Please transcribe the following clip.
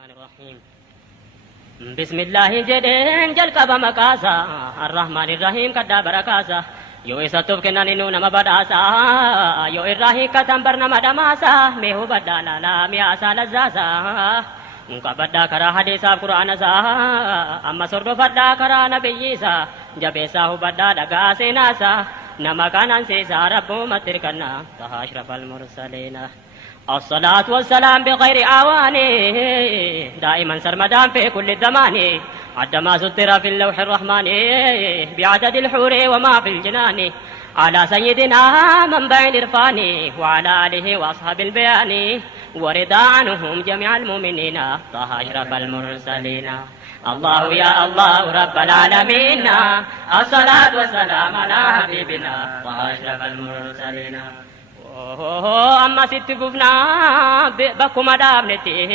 الرحمن الرحيم بسم الله جدين جل كبا مكاسا الرحمن الرحيم كدا بركاسا يو إساتوب كناني نونا مباداسا يو إرهي كتنبر نمداماسا ميهو بدالا لا مياسا لزاسا نكا بدا كرا حديثا قرآن سا أما سردو فدا كرا نبيسا جبسا هو بدا دقا سيناسا نما كان سيسا ربو متركنا تها أشرف المرسلين الصلاة والسلام بغير آواني دائما سرمدان في كل الزمان عد ما ستر في اللوح الرحمن بعدد الحور وما في الجنان على سيدنا منبع الإرفان وعلى آله وأصحاب البيان ورضا عنهم جميع المؤمنين طه أشرف المرسلين الله يا الله رب العالمين الصلاة والسلام على حبيبنا طه أشرف المرسلين أما ست قفنا بكم دابنتي